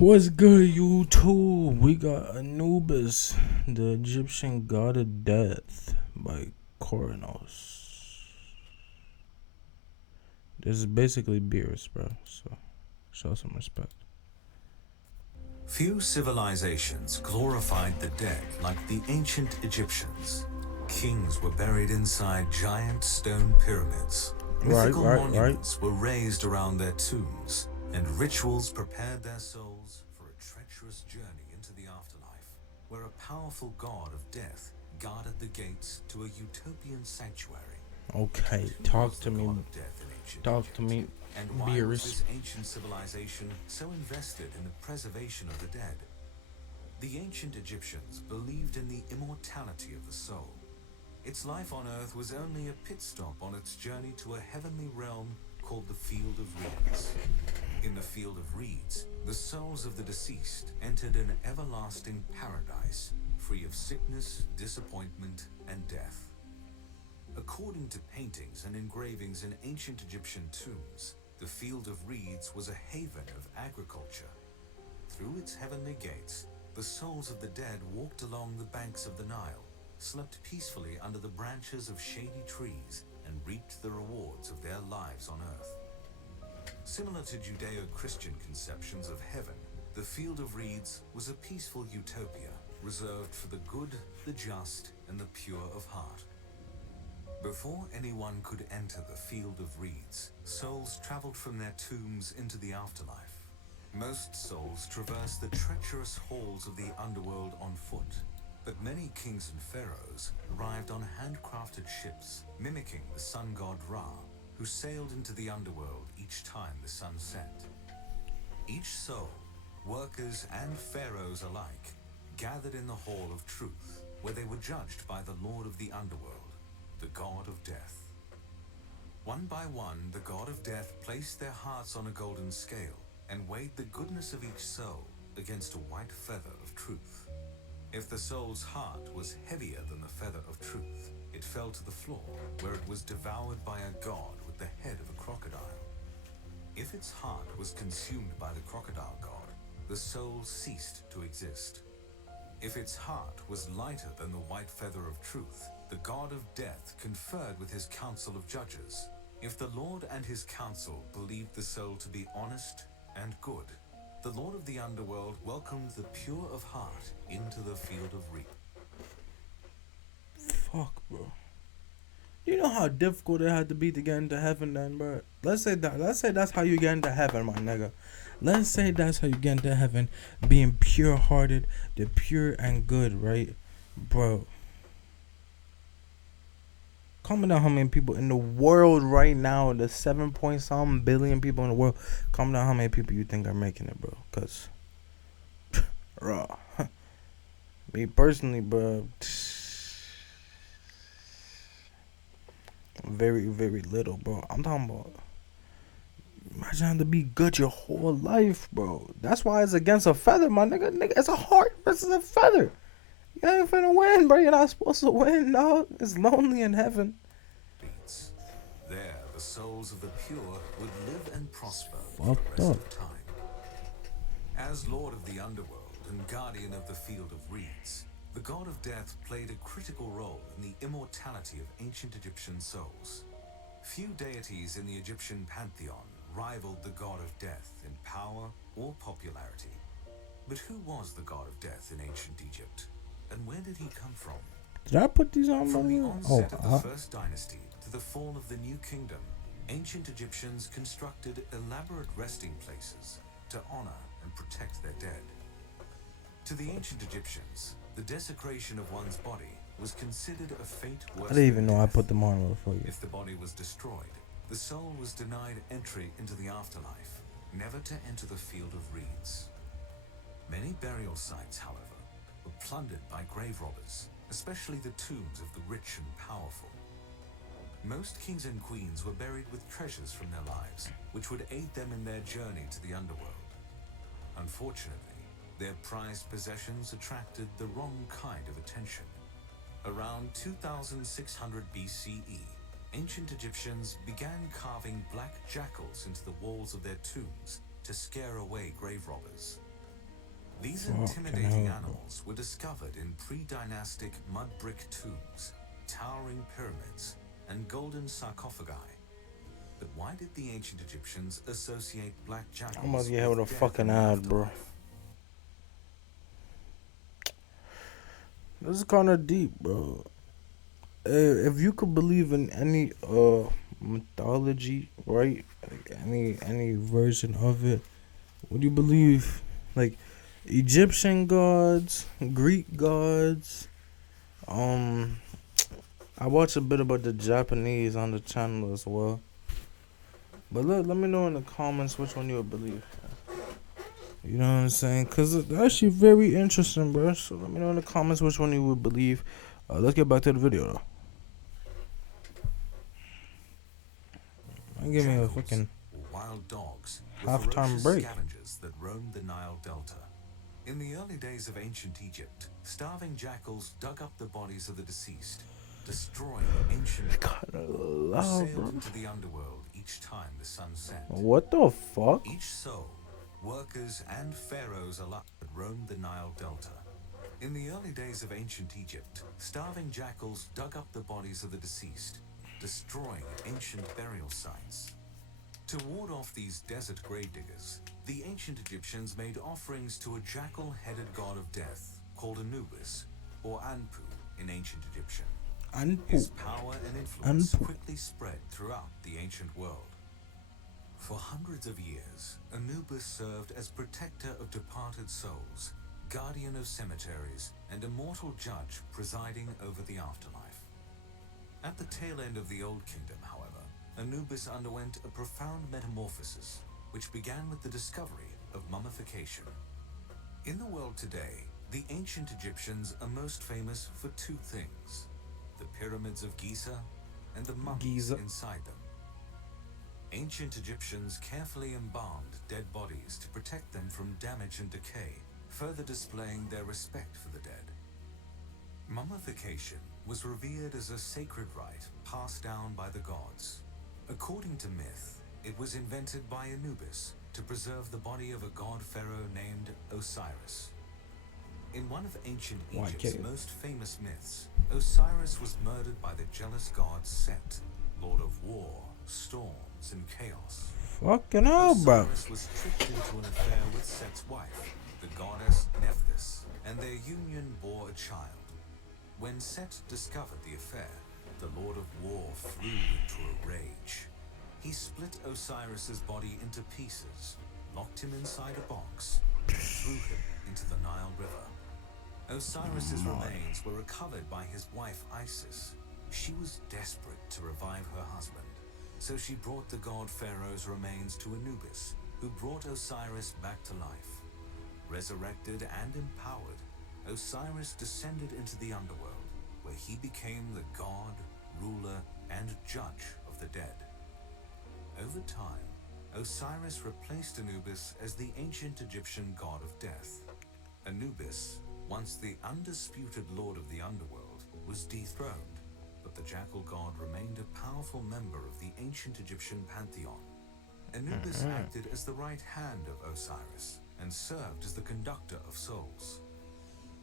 What's good, YouTube? We got Anubis, the Egyptian god of death, by Coronos. This is basically Beerus, bro. So, show some respect. Few civilizations glorified the dead like the ancient Egyptians. Kings were buried inside giant stone pyramids. Mythical Right. monuments were raised around their tombs, and rituals prepared their souls for a treacherous journey into the afterlife, where a powerful god of death guarded the gates to a utopian sanctuary. Okay, Who talk was to the me. god of death in ancient Talk to Egypt? me, And why was Beerus. this ancient civilization so invested in the preservation of the dead? The ancient Egyptians believed in the immortality of the soul. Its life on earth was only a pit stop on its journey to a heavenly realm called the Field of Reeds. In the Field of Reeds, the souls of the deceased entered an everlasting paradise, free of sickness, disappointment, and death. According to paintings and engravings in ancient Egyptian tombs, the Field of Reeds was a haven of agriculture. Through its heavenly gates, the souls of the dead walked along the banks of the Nile, slept peacefully under the branches of shady trees, and reaped the rewards of their lives on earth. Similar to Judeo-Christian conceptions of heaven, the Field of Reeds was a peaceful utopia reserved for the good, the just, and the pure of heart. Before anyone could enter the Field of Reeds, souls traveled from their tombs into the afterlife. Most souls traverse the treacherous halls of the underworld on foot, but many kings and pharaohs arrived on handcrafted ships, mimicking the sun god Ra, who sailed into the underworld each time the sun set. Each soul, workers and pharaohs alike, gathered in the Hall of Truth, where they were judged by the Lord of the Underworld, the god of death. One by one, the god of death placed their hearts on a golden scale and weighed the goodness of each soul against a white feather of truth. If the soul's heart was heavier than the feather of truth, it fell to the floor, where it was devoured by a god with the head of a crocodile. If its heart was consumed by the crocodile god, the soul ceased to exist. If its heart was lighter than the white feather of truth, the god of death conferred with his council of judges. If the Lord and his council believed the soul to be honest and good, the Lord of the Underworld welcomed the pure of heart into the Field of Reed. Fuck, bro. You know how difficult it had to be to get into heaven, then, bro. Let's say that's how you get into heaven, my nigga. Let's say that's how you get into heaven, being pure-hearted, the pure and good, right, bro? Comment down how many people in the world right now, the 7 point some billion people in the world. Comment down how many people you think are making it, bro. Cause, raw. Me personally, bro. Very, very little, bro. I'm talking about. Imagine having to be good your whole life, bro. That's why it's against a feather, my nigga. Nigga, it's a heart versus a feather. You ain't finna win, bro. You're not supposed to win, dog. It's lonely in heaven. There, the souls of the pure would live and prosper for the Fucked rest up. of time. As Lord of the Underworld and Guardian of the Field of Reeds, the god of death played a critical role in the immortality of ancient Egyptian souls. Few deities in the Egyptian pantheon rivaled the god of death in power or popularity. But who was the god of death in ancient Egypt? And where did he come from? Did I put these on, From the my onset of the first dynasty to the fall of the new kingdom, ancient Egyptians constructed elaborate resting places to honor and protect their dead. To the ancient Egyptians, the desecration of one's body was considered a fate worse I didn't even than know I death. put them on for you. If the body was destroyed, the soul was denied entry into the afterlife, never to enter the Field of Reeds. Many burial sites, however, were plundered by grave robbers, especially the tombs of the rich and powerful. Most kings and queens were buried with treasures from their lives, which would aid them in their journey to the underworld. Unfortunately, their prized possessions attracted the wrong kind of attention. Around 2600 BCE, ancient Egyptians began carving black jackals into the walls of their tombs to scare away grave robbers. These Fucking intimidating hell, bro. animals were discovered in pre-dynastic mud brick tombs, towering pyramids, and golden sarcophagi. But why did the ancient Egyptians associate black I'm about jackals to get hit with a with death fucking and the ad, bro. afterlife? This is kind of deep, bro. If you could believe in any mythology, right? Like any version of it, what do you believe? Like Egyptian gods, Greek gods. Um, I watch a bit about the Japanese on the channel as well. But let me know in the comments which one you would believe. You know what I'm saying? Cause it's actually very interesting, bro. So let me know in the comments which one you would believe. Let's get back to the video though. Give me a Jackals, fucking or wild dogs, were halftime ferocious break. scavengers that roamed the Nile Delta. In the early days of ancient Egypt, starving jackals dug up the bodies of the deceased, destroying ancient Kinda who loud, sailed bro. into the underworld each time the sun set. What the fuck? Each soul, workers and pharaohs alike, roamed the Nile Delta. In the early days of ancient Egypt, starving jackals dug up the bodies of the deceased, destroying ancient burial sites. To ward off these desert grave diggers, the ancient Egyptians made offerings to a jackal-headed god of death called Anubis, or Anpu in ancient Egyptian. His Anpu. power and influence Anpu. quickly spread throughout the ancient world. For hundreds of years, Anubis served as protector of departed souls, guardian of cemeteries, and immortal judge presiding over the afterlife. At the tail end of the Old Kingdom, however, Anubis underwent a profound metamorphosis, which began with the discovery of mummification. In the world today, the ancient Egyptians are most famous for two things: the pyramids of Giza and the mummies Giza. inside them. Ancient Egyptians carefully embalmed dead bodies to protect them from damage and decay, further displaying their respect for the dead. Mummification was revered as a sacred rite passed down by the gods. According to myth, it was invented by Anubis to preserve the body of a god pharaoh named Osiris. In one of ancient Egypt's YK. most famous myths, Osiris was murdered by the jealous god Set, lord of war, storms, and chaos. Fucking hell, bro. Osiris was tricked into an affair with Set's wife, the goddess Nephthys, and their union bore a child. When Set discovered the affair, the Lord of War flew into a rage. He split Osiris's body into pieces, locked him inside a box, and threw him into the Nile River. Osiris's remains were recovered by his wife Isis. She was desperate to revive her husband, so she brought the god Pharaoh's remains to Anubis, who brought Osiris back to life. Resurrected and empowered, Osiris descended into the underworld, where he became the god, ruler, and judge of the dead. Over time, Osiris replaced Anubis as the ancient Egyptian god of death. Anubis, once the undisputed lord of the underworld, was dethroned, but the jackal god remained a powerful member of the ancient Egyptian pantheon. Anubis acted as the right hand of Osiris and served as the conductor of souls.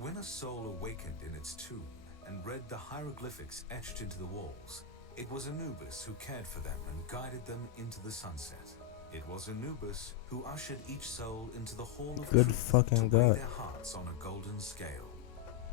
When a soul awakened in its tomb and read the hieroglyphics etched into the walls, it was Anubis who cared for them and guided them into the sunset. It was Anubis who ushered each soul into the hall of Good truth fucking to weigh God. their hearts on a golden scale.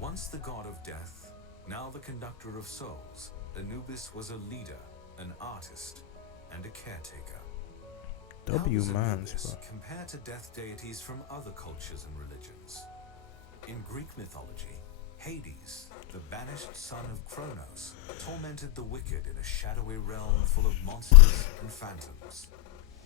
Once the god of death, now the conductor of souls, Anubis was a leader, an artist, and a caretaker. How was Mans, Anubis bro. compared to death deities from other cultures and religions? In Greek mythology, Hades, the banished son of Kronos, tormented the wicked in a shadowy realm full of monsters and phantoms.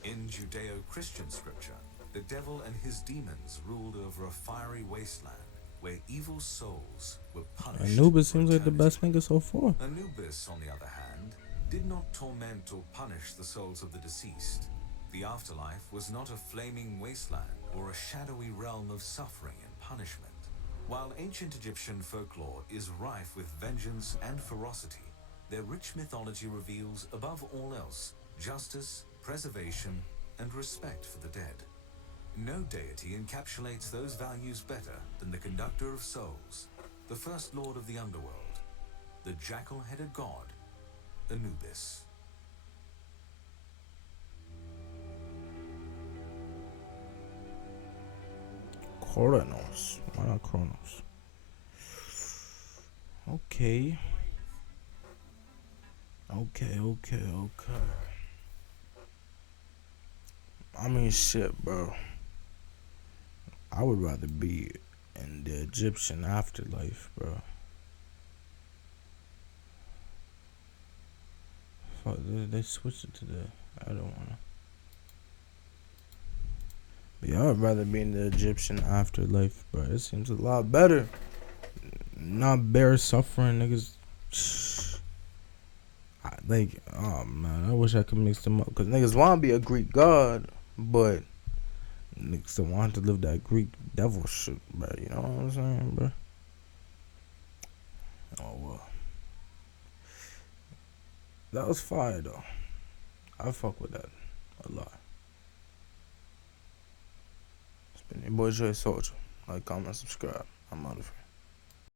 In Judeo-Christian scripture, the devil and his demons ruled over a fiery wasteland where evil souls were punished. Anubis for seems like the eternity. best nigga so far. Anubis, on the other hand, did not torment or punish the souls of the deceased. The afterlife was not a flaming wasteland or a shadowy realm of suffering and punishment. While ancient Egyptian folklore is rife with vengeance and ferocity, their rich mythology reveals, above all else, justice, preservation, and respect for the dead. No deity encapsulates those values better than the conductor of souls, the first lord of the underworld, the jackal-headed god, Anubis. Kronos. Why not Kronos? Okay. Okay. I mean, shit, bro. I would rather be in the Egyptian afterlife, bro. Fuck, they switched it to the. I don't wanna. But yeah, I'd rather be in the Egyptian afterlife, bro. It seems a lot better. Not bare suffering, niggas. Like, oh man, I wish I could mix them up. Cause niggas want to be a Greek god, but niggas still want to live that Greek devil shit, bro. You know what I'm saying, bro? Oh well, that was fire though. I fuck with that a lot. It's been your boy Jay Soldier. Like, comment, subscribe. I'm out of here.